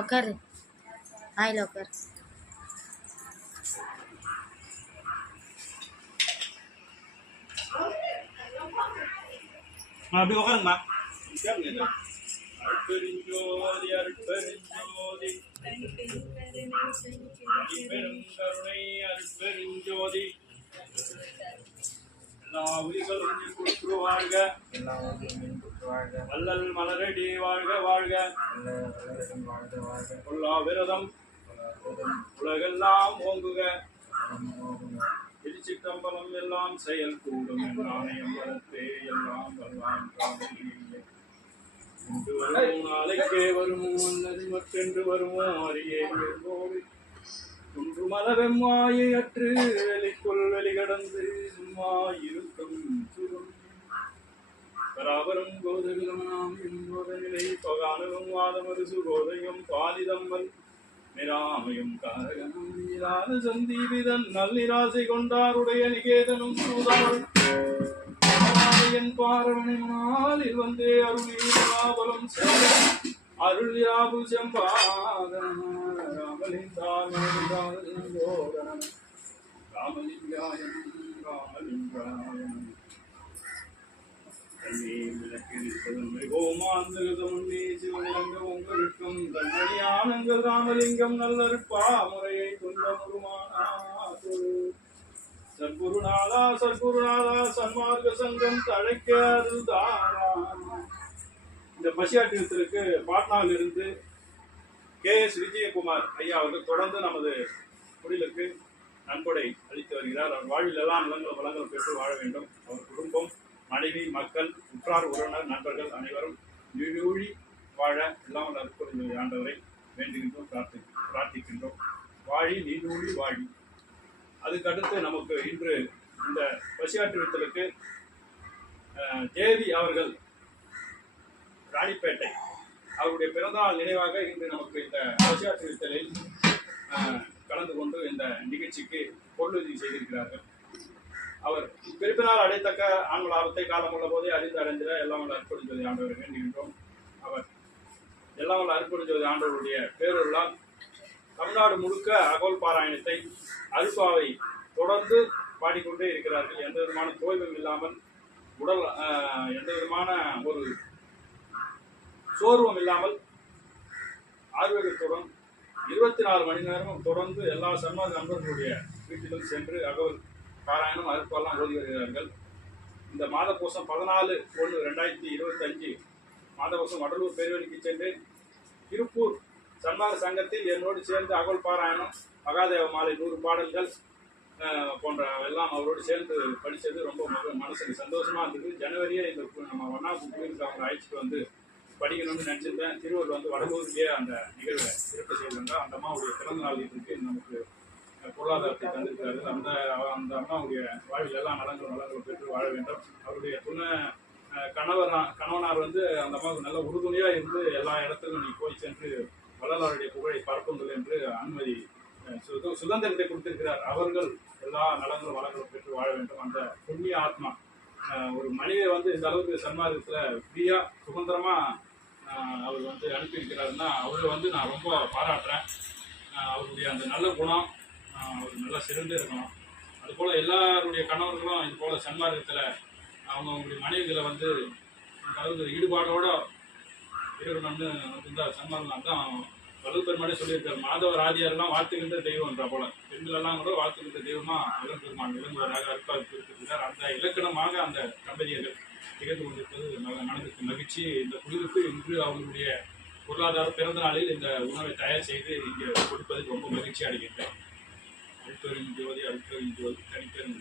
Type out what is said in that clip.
உக்காரு ஆயில் உக்காரு. அப்படி உட்காருங்கம்மா. அருட்பெருஞ்சோதி அருட்பெருஞ்சோதி பெருங்கருணை அருட்பெருஞ்சோதி எல்லா உயிர்களும் குற்று வாழ்க, வள்ளல் மலரடி வாழ்க வாழ்க, கொல்லா விரதம் உலகெல்லாம் ஓங்குக, திருச்சிற்றம்பலம் எல்லாம் செயல் கூடும் நாணயம் வளர்த்தே எல்லாம் வல்லாம் இன்று வருமோ நாளைக்கே வருமோ அல்லது மற்றென்று வருமோ அறியே ஒன்று மலவெம்மாயை அற்று வெளிக்குள் வெளிகடந்து சும்மா இருக்கும் சுரும் பராபரம் கோதவிதம் என்போதனிலை பகானகம் வாதமரு சுகோதயம் பாலிதம்பல் நிராமையும் காரகனும் நீராத சந்தீபிதன் நல்நிராசை கொண்டாருடைய நிகேதனும் சூதாள் என் பார்வனில் வந்தே அருளாபலம் அருள் யாபு செம்பாதன ராமலிங்காயன் ராமலிங்காயன் ராமலிங்காயன் உங்களுக்கும் தன்மணியானங்கள் ராமலிங்கம் நல்லற்பா முறையை சர்க்குருநாதா சர்க்குருநாதா சன்மார்க்க சங்கம் தழைக்க அருள்தானா. இந்த பசியாட்டியத்திற்கு பாட்னாவில் இருந்து KS விஜயகுமார் ஐயா அவர்கள் தொடர்ந்து நமது குடிலுக்கு நன்கொடை அளித்து வருகிறார். அவர் வாழ்வில் எல்லாம் நலங்கள் வளங்கள் பெற்று வாழ வேண்டும். அவர் குடும்பம், மனைவி, மக்கள், உற்றார் உறவினர், நண்பர்கள் அனைவரும் நீடூழி வாழ எல்லாம் அற்புதம் ஆண்டவரை வேண்டுகின்றோம், பிரார்த்திக்கின்றோம். வாழி நீடூழி வாழி. அதுக்கடுத்து நமக்கு இன்று இந்த பசியாற்றுவித்தலுக்கு தேவி அவர்கள் ராணிப்பேட்டை அவருடைய பிறந்தநாள் நினைவாக இன்று நமக்கு இந்த பசியாற்றுவித்தலில் கலந்து கொண்டு இந்த நிகழ்ச்சிக்கு பொருளுதவி செய்திருக்கிறார்கள். அவர் பிறப்பினால் அடைத்தக்க ஆண்கள் ஆபத்தை காலமுள்ள போதே அறிந்து அடைந்திட எல்லாம் வல்ல அற்புதஞ்சோதி ஆண்டவரை வேண்டுகின்றோம். அவர் எல்லாம் வல்ல அற்புதஞ்சோதி ஆண்டவருடைய பேரொருளால் தமிழ்நாடு முழுக்க அகோல் பாராயணத்தை அருப்பாவை தொடர்ந்து பாடிக்கொண்டே இருக்கிறார்கள். எந்த விதமான தோய்வும் இல்லாமல், உடல் எந்த விதமான ஒரு சோர்வும் இல்லாமல் ஆரோக்கியத்துடன் 24 மணி நேரமும் தொடர்ந்து எல்லா சன்மார்க்க நண்பர்களுடைய வீட்டிலும் சென்று அகவல் பாராயணம் அருப்பெல்லாம் ஓதி வருகிறார்கள். இந்த மாதப்பூசம் 14/1/2025 மாதப்பூசம் வடலூர் பேர்வழிக்கு சென்று திருப்பூர் சன்மார்க்க சங்கத்தில் என்னோடு சேர்ந்து அகவல் பாராயணம், மகாதேவ மாலை 100 பாடல்கள் போன்ற எல்லாம் அவரோடு சேர்ந்து படித்தது ரொம்ப மனசுக்கு சந்தோஷமா இருந்தது. ஜனவரியே இந்த நம்ம வண்ணாப்பு கோயிலுக்கு அவங்க அழைச்சிட்டு வந்து படிக்கணும்னு நினச்சிருந்தேன். திருவள்ளுவர் வந்து வடலூர்லேயே அந்த நிகழ்வை சிறப்பு செய்திருந்தாங்க. அந்த அம்மாவுடைய பிறந்த நாள் இருக்கு நமக்கு பொருளாதாரத்தை தந்திருக்கிறார்கள். அந்த அம்மாவுடைய வாழ்வில் எல்லாம் நலங்கள் பெற்று வாழ வேண்டும். அவருடைய துணை கணவனார் வந்து அந்த அம்மாவுக்கு நல்ல உறுதுணையாக இருந்து எல்லா இடத்துக்கும் நீ போய் சென்று வள்ளலாருடைய புகழை பரப்புங்கள் என்று அனுமதி சுதந்திரத்தை கொடுத்திருக்கிறார். அவர்கள் எல்லா நலங்களும் வளங்களும் பெற்று வாழ வேண்டும். அந்த புண்ணிய ஆத்மா ஒரு மனிதரை வந்து இந்த அளவுக்கு சன்மார்க்கத்தில் ஃப்ரீயாக சுதந்திரமாக அவர் வந்து அனுப்பியிருக்கிறாருன்னா அவரை வந்து நான் ரொம்ப பாராட்டுறேன். அவருடைய அந்த நல்ல குணம் அவர் நல்லா சிறந்து இருக்கணும். அதுபோல் எல்லாருடைய கணவர்களும் இது போல் சன்மார்க்கத்தில் அவங்களுடைய மனைவிகளை வந்து இந்த அளவுக்கு ஈடுபாடோடு இருக்கணும்னு இருந்தால் சன்மார்க்கம் தான் வலுவு பெருமானே சொல்லியிருக்காரு. மாதவர் ஆதியாரெல்லாம் வாழ்த்துகின்ற தெய்வம்ன்ற போல பெண்களெல்லாம் கூட வாழ்த்துகின்ற தெய்வமாக இளம்பெருமான் விளங்குவதாக அற்பாதித்திருக்கிறார். அந்த இலக்கணமாக அந்த தம்பதியர்கள் திகழ்ந்து கொண்டிருப்பது மனதுக்கு மகிழ்ச்சி. இந்த குழுவுக்கு இன்று அவர்களுடைய பொருளாதார பிறந்த நாளில் இந்த உணவை தயார் செய்து இங்கே கொடுப்பது ரொம்ப மகிழ்ச்சி அடைகின்றேன். அடுத்தவரின் ஜோதி தனிப்பெரும்